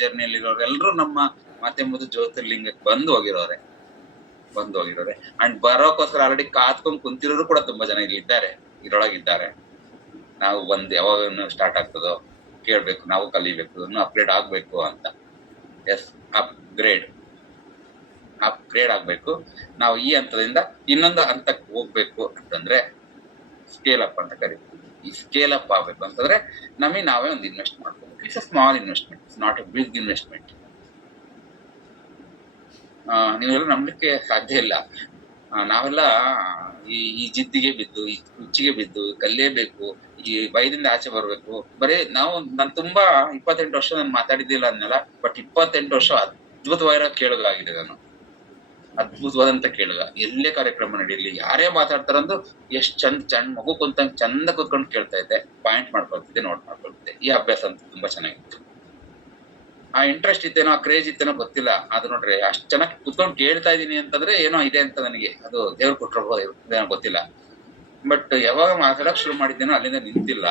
ಜರ್ನಿಯಲ್ಲಿರೋರೆಲ್ಲರೂ ನಮ್ಮ ಮಾತೆಂಬುದು ಜ್ಯೋತಿರ್ಲಿಂಗಕ್ಕೆ ಬಂದು ಹೋಗಿರೋರೆ and ಬರೋಕೋಸ್ಕರ already ಕಾತ್ಕೊಂಡ್ ಕುಂತಿರೋರು ಕೂಡ ತುಂಬಾ ಜನ ಇಲ್ಲಿದ್ದಾರೆ, ಇದ್ರೊಳಗಿದ್ದಾರೆ. ನಾವು ಯಾವಾಗ ಸ್ಟಾರ್ಟ್ ಆಗ್ತದೋ ಕೇಳ್ಬೇಕು, ನಾವು ಕಲಿಬೇಕು, ಇನ್ನು ಅಪ್ಗ್ರೇಡ್ ಆಗ್ಬೇಕು ಅಂತ. ಎಸ್, ಅಪ್ಗ್ರೇಡ್ ಆಗ್ಬೇಕು. ನಾವು ಈ ಹಂತದಿಂದ ಇನ್ನೊಂದು ಹಂತಕ್ಕೆ ಹೋಗ್ಬೇಕು ಅಂತಂದ್ರೆ ಸ್ಕೇಲ್ ಅಪ್ ಅಂತ ಕರಿತೀವಿ. ಈ ಸ್ಕೇಲ್ ಅಪ್ ಆಗ್ಬೇಕು ಅಂತಂದ್ರೆ ನಮಗೆ ನಾವೇ ಒಂದು ಇನ್ವೆಸ್ಟ್ ಮಾಡ್ಬೇಕು. It's a small investment, it's not a big investment. ನೀವೆಲ್ಲ ನಂಬಲಿಕ್ಕೆ ಸಾಧ್ಯ ಇಲ್ಲ. ನಾವೆಲ್ಲ ಈ ಜಿದ್ದಿಗೆ ಬಿದ್ದು, ಈ ಹುಚ್ಚಿಗೆ ಬಿದ್ದು ಕಲಿಯಬೇಕು, ಈ ಭಯದಿಂದ ಆಚೆ ಬರ್ಬೇಕು. ನಾನು ತುಂಬಾ 28 ವರ್ಷ ನಾನು ಮಾತಾಡಿದ್ದಿಲ್ಲ ಅನ್ನಲ್ಲ, ಬಟ್ 28 ವರ್ಷ ಅದ್ಭುತವಾಗಿರೋ ಕೇಳುಗಾಗಿದೆ ನಾನು. ಅದ್ಭುತವಾದಂತ ಕೇಳುಗ. ಎಲ್ಲೇ ಕಾರ್ಯಕ್ರಮ ನಡೆಯಲಿ, ಯಾರೇ ಮಾತಾಡ್ತಾರಂದು ಎಷ್ಟ್ ಚಂದ ಮಗು ಕುಂತಂಗ್ ಚಂದ ಕೂತ್ಕೊಂಡು ಕೇಳ್ತಾ ಇದ್ದೆ, ಪಾಯಿಂಟ್ ಮಾಡ್ಕೊಳ್ತಿದ್ದೆ, ನೋಟ್ ಮಾಡ್ಕೊಳ್ತಿದ್ದೆ. ಈ ಅಭ್ಯಾಸ ಅಂತ ತುಂಬಾ ಚೆನ್ನಾಗಿತ್ತು. ಆ ಇಂಟ್ರೆಸ್ಟ್ ಇತ್ತೇನೋ, ಆ ಕ್ರೇಜ್ ಇತ್ತೇನೋ ಗೊತ್ತಿಲ್ಲ. ಅದು ನೋಡ್ರಿ ಅಷ್ಟ್ ಚೆನ್ನಾಗಿ ಕುತ್ಕೊಂಡು ಕೇಳ್ತಾ ಇದೀನಿ ಅಂತಂದ್ರೆ ಏನೋ ಇದೆ ಅಂತ ನನಗೆ, ಅದು ದೇವ್ರು ಕೊಟ್ಟಿರ್ಬೋದು, ಗೊತ್ತಿಲ್ಲ. ಬಟ್ ಯಾವಾಗ ಮಾತಾಡಕ್ ಶುರು ಮಾಡಿದ್ದೇನೋ ಅಲ್ಲಿಂದ ನಿಂತಿಲ್ಲ.